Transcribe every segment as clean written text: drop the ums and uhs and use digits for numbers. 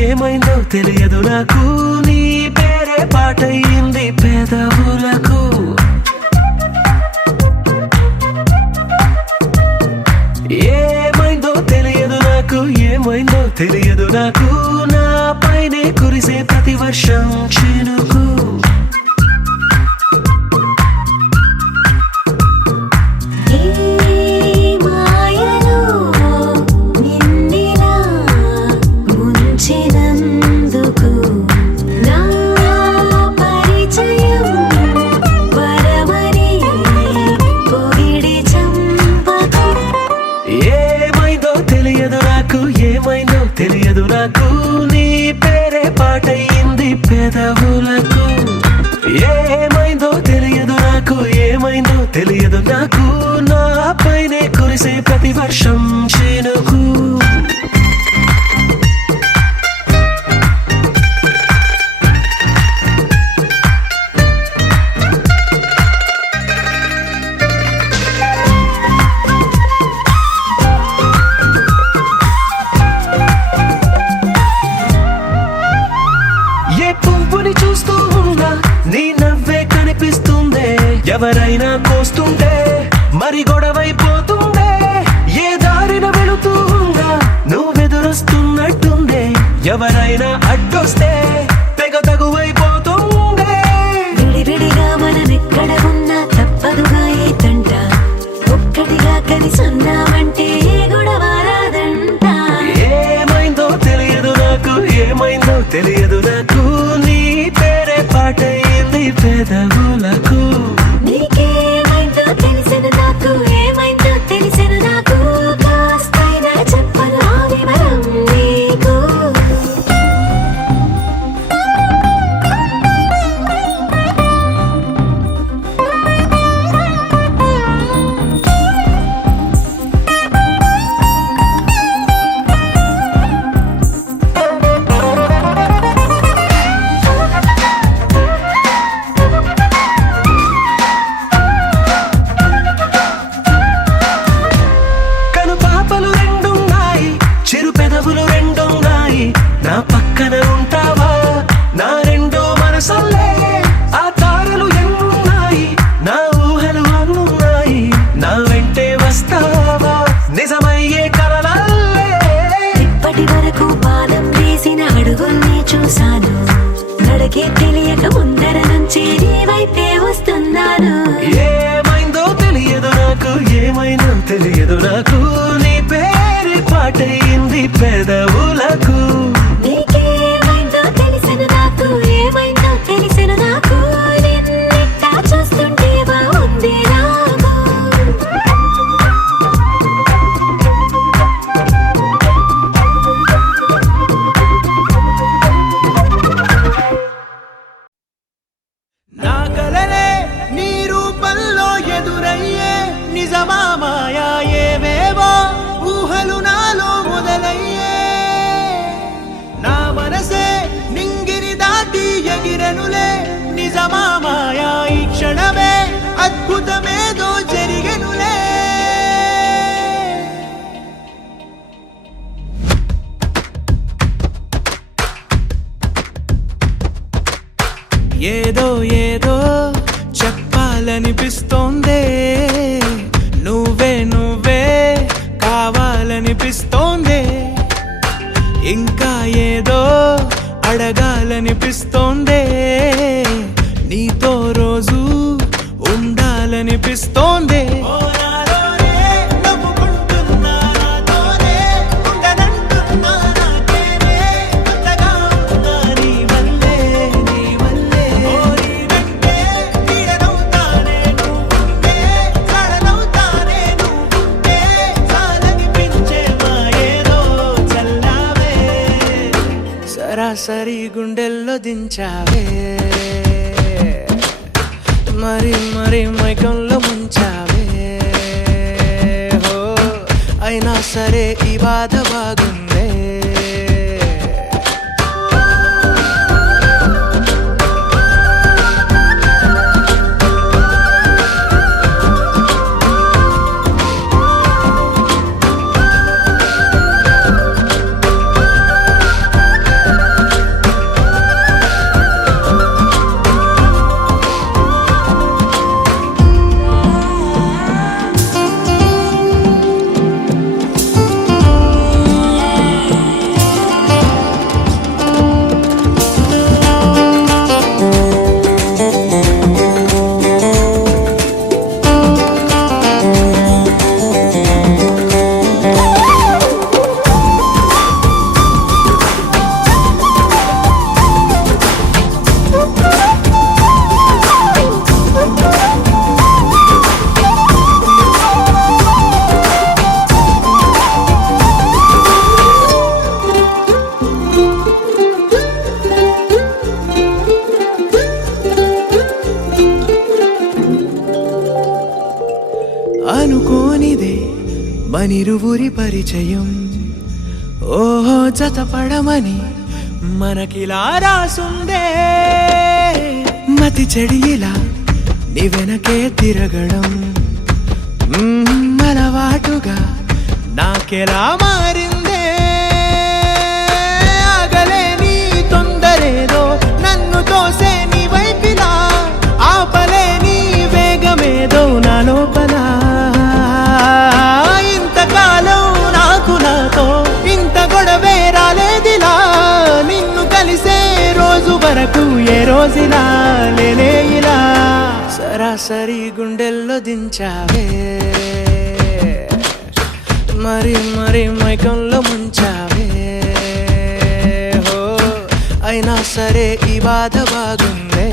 ఏమైందో తెలియదు నాకు నీ పేరే పాటయింది పెదవులకు ఏమైందో తెలియదు నాకు ఏమైందో తెలియదు నాకు నా పైనే కురిసే ప్రతి వర్షం చినుకు తెలియదు నాకు నీ పేరే పాటయింది పెదవులకు ఏమైందో తెలియదు నాకు ఏమైందో తెలియదు నాకు నా పైనే కురిసే ప్రతి వర్షం చినుకు ఎవరైనా కోస్తుంటే మరి గొడవైపోతుందే ఏ దారిన వెళుతుందా నువ్వెదురొస్తున్నట్టుందే ఎవరైనా అడ్డొస్తే తెగ తగువైపోతుందే విడివిడిగా మనమెక్కడ ఉన్నా తప్పదుగా ఏ తంట ఒక్కటిగా కలిసి ఉన్నామంటే గొడవ రాదంట ఏమైందో తెలియదు నాకు ఏమైందో తెలియదు నాకు నీ పేరే పాటయింది పెదవులకు నా పక్కన ఉంటావా నా రెండో మనసల్లే ఆ తారలు ఎన్నున్నాయి నా ఊహలు అన్నున్నాయి నా వెంటే వస్తావా నిజమయ్యే కలలల్లే ఇప్పటి వరకు పాదం వేసిన అడుగుల్ని చూశాను నడకే తెలియక ముందర నుంచి నీ వైపే వస్తున్నాను ఏమైందో తెలియదు నాకు ఏమైందో తెలియదు నాకు నీ పేరు పాటయింది పెదవులకు నిజమా మాయా ఈ క్షణమే అద్భుతమేదో జరిగెనులే ఏదో ఏదో చెప్పాలనిపిస్తోందే నువ్వే నువ్వే కావాలనిపిస్తోందే ఇంకా ఏదో అడగాలనిపిస్తోందే నీతో రోజు ఉండాలనిపిస్తోందే సరాసరి గుండెల్లో దించావే మరి మరి మైకంలో ముంచావే హో అయినా సరే ఈ బాధ బాగుందే మనిరువురి పరిచయం ఓహో జతపడమని మనకిలా రాసుందే మతి చెడి ఇలా నీ వెనకే తిరగడం అలవాటుగా నాకెలా మారిందే ఆగలేని తొందరేదో నన్ను తోసే నీ వైపిలా ఆపలేని వేగమేదో నా లోపల ఇంతకాలం నాకు నాతో ఇంత గొడవే రాలేదిలా నిన్ను కలిసే రోజు వరకు ఏ రోజులా లేనే ఇలా సరాసరి గుండెల్లో దించావే మరి మరి మైకంలో ముంచావే హో అయినా సరే ఈ బాధ బాగుందే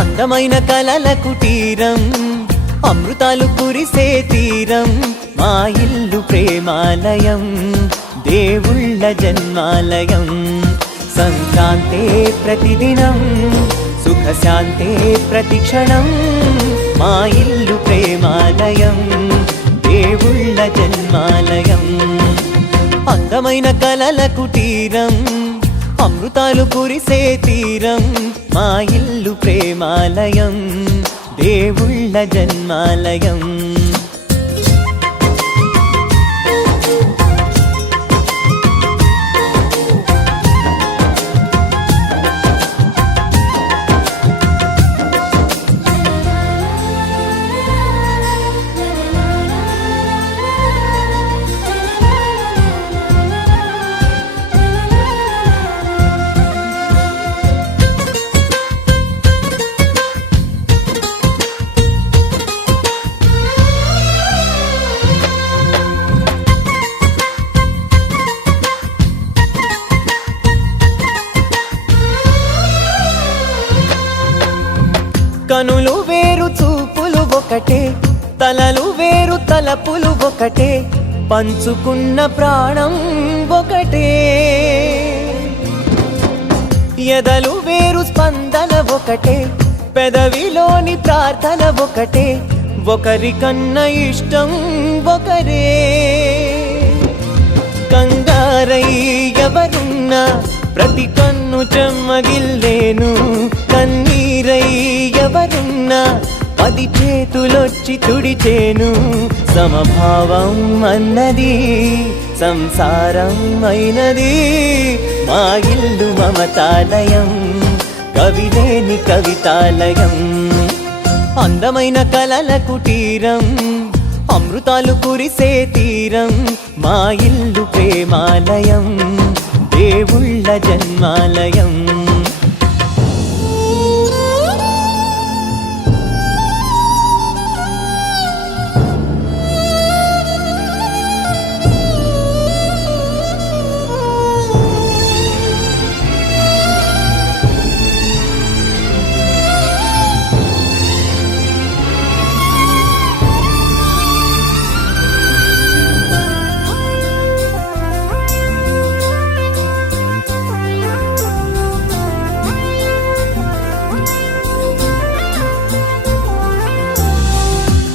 అందమైన కలల కుటీరం అమృతాలు కురిసే తీరం మా ఇల్లు ప్రేమాలయం దేవుళ్ళ జన్మాలయం సంక్రాంతే ప్రతిదినం సుఖశాంతే ప్రతిక్షణం మా ఇల్లు ప్రేమాలయం దేవుళ్ళ జన్మాలయం అందమైన కలల కుటీరం అమృతాలు కురిసే తీరం మా ఇల్లు ప్రేమాలయం దేవుళ్ళ జన్మాలయం కనులు వేరు చూపులు ఒకటే తలలు వేరు తలపులు ఒకటే పంచుకున్న ప్రాణం ఒకటే ఎదలు వేరు స్పందన ఒకటే పెదవిలోని ప్రార్థన ఒకటే ఒకరికన్నా ఇష్టం ఒకరే కంగారై ఎవరున్నా ప్రతి కన్ను చెమ్మగిల్లేను కన్నీరై ఎవరున్నా 10 చేతులొచ్చి తుడిచేను సమభావం అన్నది సంసారం అయినది మా ఇల్లు మమతాలయం కవిలేని కవితాలయం అందమైన కలల కుటీరం అమృతాలు కురిసే తీరం మా ఇల్లు ప్రేమాలయం దేవుళ్ళ జన్మాలయం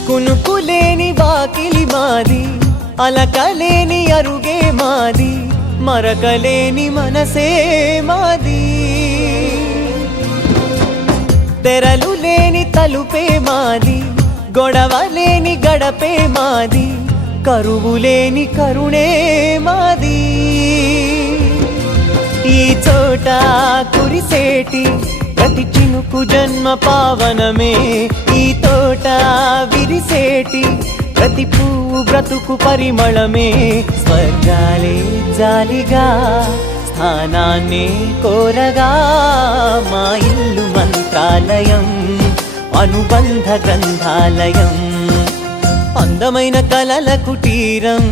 కునుకులేని వాకిలి మాది అలకలేని అరుగే మాది మరకలేని మనసే మాది తెరలు లేని తలుపే మాది గొడవలేని గడపే మాది కరువులేని కరుణే మాది ఈ చోట కురిసేటి ప్రతి చినుకు జన్మ పావనమే ఈ తోట విరిసేటి ప్రతి పువ్వు బ్రతుకు పరిమళమే స్వర్గాలే జాలిగా స్థానాన్ని కోరగా మా ఇల్లు మంత్రాలయం అనుబంధ గ్రంథాలయం అందమైన కలల కుటీరం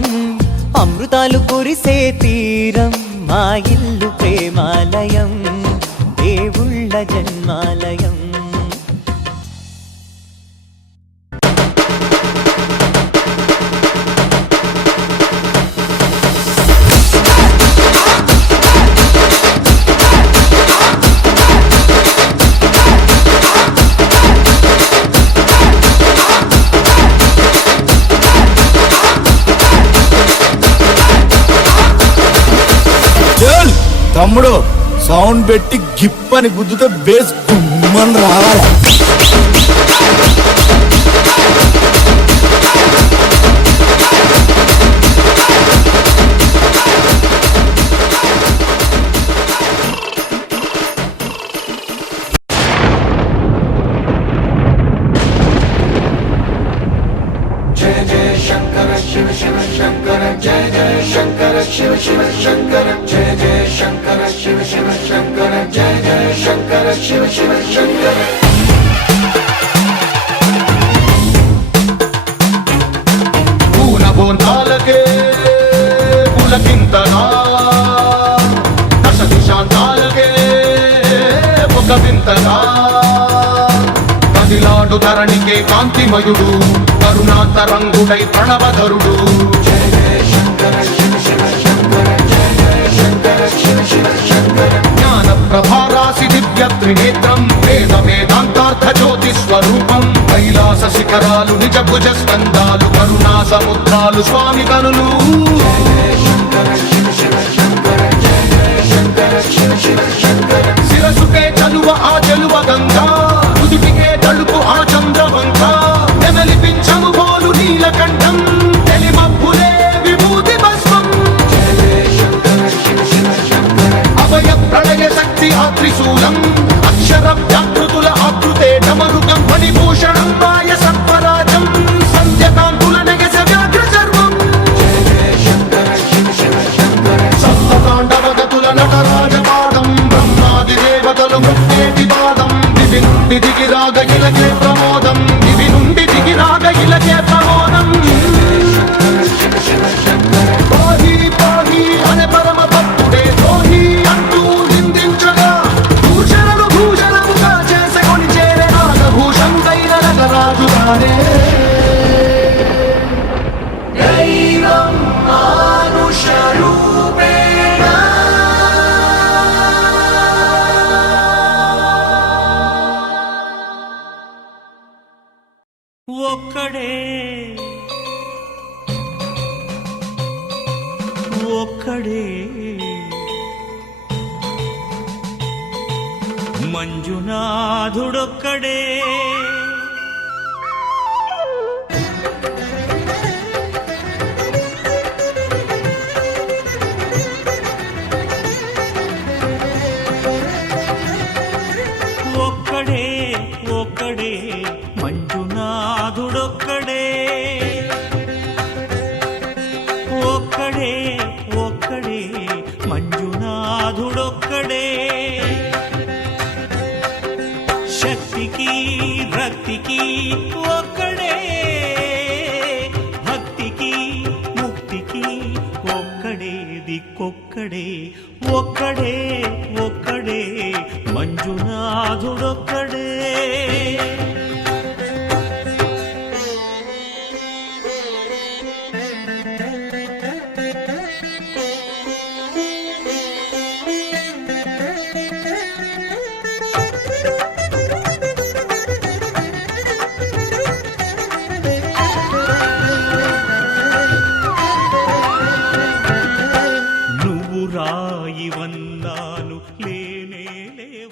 అమృతాలు కురిసే తీరం మా ఇల్లు ప్రేమాలయం దేవుళ్ళ జన్మాలయం తమ్ముడు సౌండ్ పెట్టి గిప్పని గుద్దుతో బేస్ గుమ్మని రావాలి. జయ జయ శంకర శివ శివ శంకర జయ జయ శంకర శివ శివ శంకర జయ జయ శంకర శివ శివ శంకర జయ జయ శంకర శివ శివ శంకర పూల బోందాలకే పులకింతగా దశ దిశాంతాలకే ఒక వింతగా కదిలాడు ధరణికే కాంతిమయుడు కరుణాంతరంగుడై ప్రణవధరుడు జయ జయ శంకర శివ శివ శంకర జయ జయ శంకర శివ శివ శంకర జ్ఞాన ప్రభారాసి దివ్య త్రినేత్రం వేద వేదాంతార్థ జ్యోతి స్వరూపం కైలాస శిఖరాలు నిజ భుజ స్కందాలు కరుణా సముద్రాలు స్వామి కనులు జయ జయ శంకర శివ శివ శంకర జయ జయ శంకర శివ శివ శంకర శిరసుకే చలువ ఆ జలువ గంగా ఉదిపికే తడుపు ఆ చంద్రవంక నెమలిపించము పోలు నీలకంఠం తెలిమబ్బులే విభూతి భస్మం జయ జయ శంకర శివ శివ శంకర అభయ ప్రళయ శక్తి ఆ త్రిశూలం అక్షర వ్యాకృతుల ఆకృతే డమరుకం మణిభూషణం మాయ సర్పరాజం సంధ్యకాంతుల నగస వ్యాఘ్ర చర్మం జయ జయ శంకర శివ శివ శంకర సప్తతాండవగతుల నటరాజపాదం బ్రహ్మాది దేవతలు మృత్యేటి పాదం దివి నుండి దిగి రాగ ఇలకే ప్రమోదం దివి నుండి దిగి రాగ ఇలకే ప్రమోదం పాహి పాహి అనే పరమ భక్తుడే ద్రోహి అంటూ నిందించగా భూషణను భూషణముగా చేసుకొని చేరే నాగభూషం కైన నగరాజు రానే దైవం మానుష రూపేణ ఒక్కడే ఒక్కడే మంజునాథుడొక్కడే ఒక్కడే ఒక్కడే మంజునాథుడొక్కడే ఒక్కడే ఒక్కడే మంజునాథుడొక్కడే శక్తికి రక్తికి ఒక్కడే భక్తికి ముక్తికి ఒక్కడే దిక్కొక్కడే ఒక్కడే ఒక్కడే మంజునాథుడొక్కడే నువ్వు రాయివన్నాను లేనే లేవ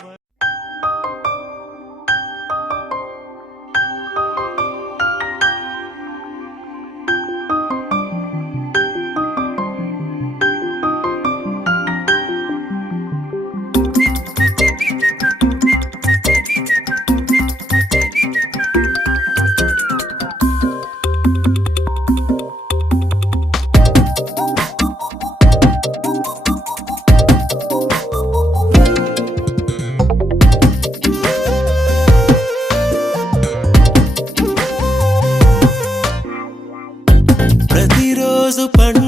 పండు